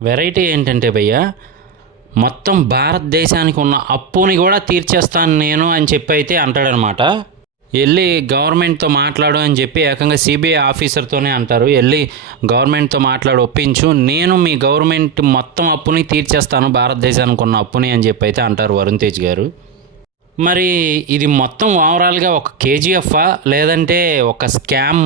Variety ఏంటంటే భయ్య, మొత్తం భారతదేశానికి ఉన్న అప్పుని కూడా తీర్చేస్తాను నేను అని చెప్పి అయితే అంటాడనమాట. వెళ్ళి గవర్నమెంట్తో మాట్లాడు అని చెప్పి ఏకంగా సిబిఐ ఆఫీసర్తోనే అంటారు, వెళ్ళి గవర్నమెంట్తో మాట్లాడి ఒప్పించు, నేను మీ గవర్నమెంట్ మొత్తం అప్పుని తీర్చేస్తాను, భారతదేశానికి ఉన్న అప్పుని అని చెప్పి అయితే అంటారు వరుణ్ తేజ్ గారు. మరి ఇది మొత్తం ఓవరాల్గా ఒక కేజీఎఫా లేదంటే ఒక స్కామ్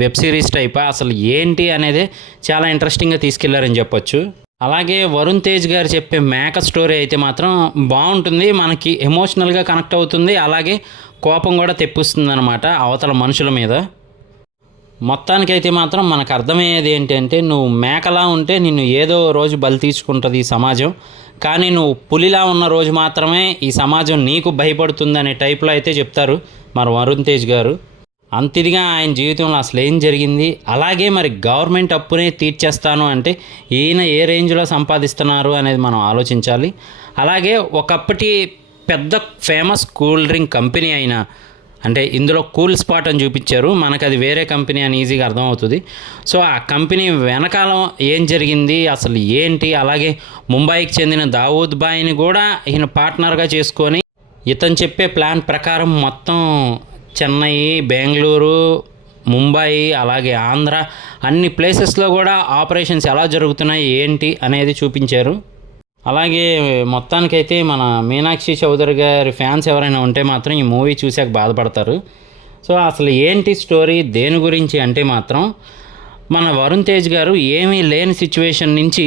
వెబ్ సిరీస్ టైపా, అసలు ఏంటి అనేది చాలా ఇంట్రెస్టింగ్గా తీసుకెళ్లారని చెప్పొచ్చు. అలాగే వరుణ్ తేజ్ గారు చెప్పే మేక స్టోరీ అయితే మాత్రం బాగుంటుంది, మనకి ఎమోషనల్గా కనెక్ట్ అవుతుంది, అలాగే కోపం కూడా తెప్పిస్తుంది అనమాట అవతల మనుషుల మీద. మొత్తానికైతే మాత్రం మనకు అర్థమయ్యేది ఏంటంటే, నువ్వు మేకలా ఉంటే నిన్ను ఏదో రోజు బలి తీసుకుంటుంది ఈ సమాజం, కానీ నువ్వు పులిలా ఉన్న రోజు మాత్రమే ఈ సమాజం నీకు భయపడుతుంది అనే టైప్లో అయితే చెప్తారు మరి వరుణ్ తేజ్ గారు. అంతిదిగా ఆయన జీవితంలో అసలు ఏం జరిగింది, అలాగే మరి గవర్నమెంట్ అప్పునే తీర్చేస్తాను అంటే ఈయన ఏ రేంజ్లో సంపాదిస్తున్నారు అనేది మనం ఆలోచించాలి. అలాగే ఒకప్పటి పెద్ద ఫేమస్ కూల్ డ్రింక్ కంపెనీ అయినా, అంటే ఇందులో కూల్ స్పాట్ అని చూపించారు, మనకు అది వేరే కంపెనీ అని ఈజీగా అర్థమవుతుంది. సో ఆ కంపెనీ వెనకాల ఏం జరిగింది అసలు ఏంటి, అలాగే ముంబైకి చెందిన దావూద్ బాయ్ని కూడా ఈయన పార్ట్నర్గా చేసుకొని ఇతను చెప్పే ప్లాన్ ప్రకారం మొత్తం చెన్నై, బెంగళూరు, ముంబై, అలాగే ఆంధ్ర అన్ని ప్లేసెస్లో కూడా ఆపరేషన్స్ ఎలా జరుగుతున్నాయి ఏంటి అనేది చూపించారు. అలాగే మొత్తానికైతే మన మీనాక్షి చౌదరి గారి ఫ్యాన్స్ ఎవరైనా ఉంటే మాత్రం ఈ మూవీ చూసాక బాధపడతారు. సో అసలు ఏంటి స్టోరీ దేని గురించి అంటే మాత్రం, మన వరుణ్ తేజ్ గారు ఏమీ లేని సిచ్యువేషన్ నుంచి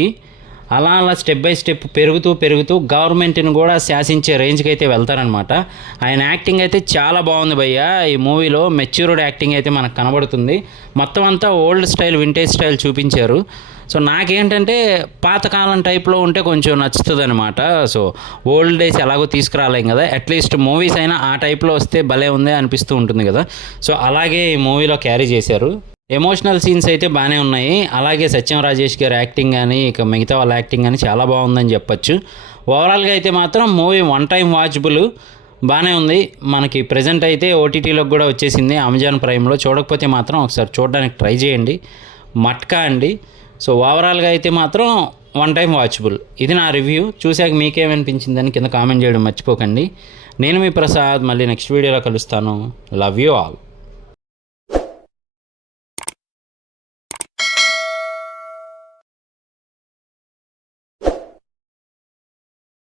అలా స్టెప్ బై స్టెప్ పెరుగుతూ గవర్నమెంట్ని కూడా శాసించే రేంజ్కి అయితే వెళ్తారనమాట. ఆయన యాక్టింగ్ అయితే చాలా బాగుంది భయ్య, ఈ మూవీలో మెచ్యూర్డ్ యాక్టింగ్ అయితే మనకు కనబడుతుంది. మొత్తం అంతా ఓల్డ్ స్టైల్, వింటేజ్ స్టైల్ చూపించారు. సో నాకేంటంటే పాతకాలం టైప్లో ఉంటే కొంచెం నచ్చుతుంది అనమాట. సో ఓల్డ్ డేస్ ఎలాగో తీసుకురాలేం కదా, అట్లీస్ట్ మూవీస్ అయినా ఆ టైప్లో వస్తే భలే ఉందే అనిపిస్తూ ఉంటుంది కదా. సో అలాగే ఈ మూవీలో క్యారీ చేశారు. ఎమోషనల్ సీన్స్ అయితే బాగానే ఉన్నాయి, అలాగే సత్యం రాజేష్ గారి యాక్టింగ్ కానీ ఇక మిగతా వాళ్ళ యాక్టింగ్ కానీ చాలా బాగుందని చెప్పొచ్చు. ఓవరాల్గా అయితే మాత్రం మూవీ వన్ టైం వాచబుల్, బాగానే ఉంది. మనకి ప్రజెంట్ అయితే ఓటీటీలోకి కూడా వచ్చేసింది అమెజాన్ ప్రైమ్లో. చూడకపోతే మాత్రం ఒకసారి చూడడానికి ట్రై చేయండి, మట్కా అండి. సో ఓవరాల్గా అయితే మాత్రం వన్ టైం వాచబుల్. ఇది నా రివ్యూ. చూశాక మీకేమనిపించిందని కింద కామెంట్ చేయడం మర్చిపోకండి. నేను మీ ప్రసాద్, మళ్ళీ నెక్స్ట్ వీడియోలో కలుస్తాను. Love you all.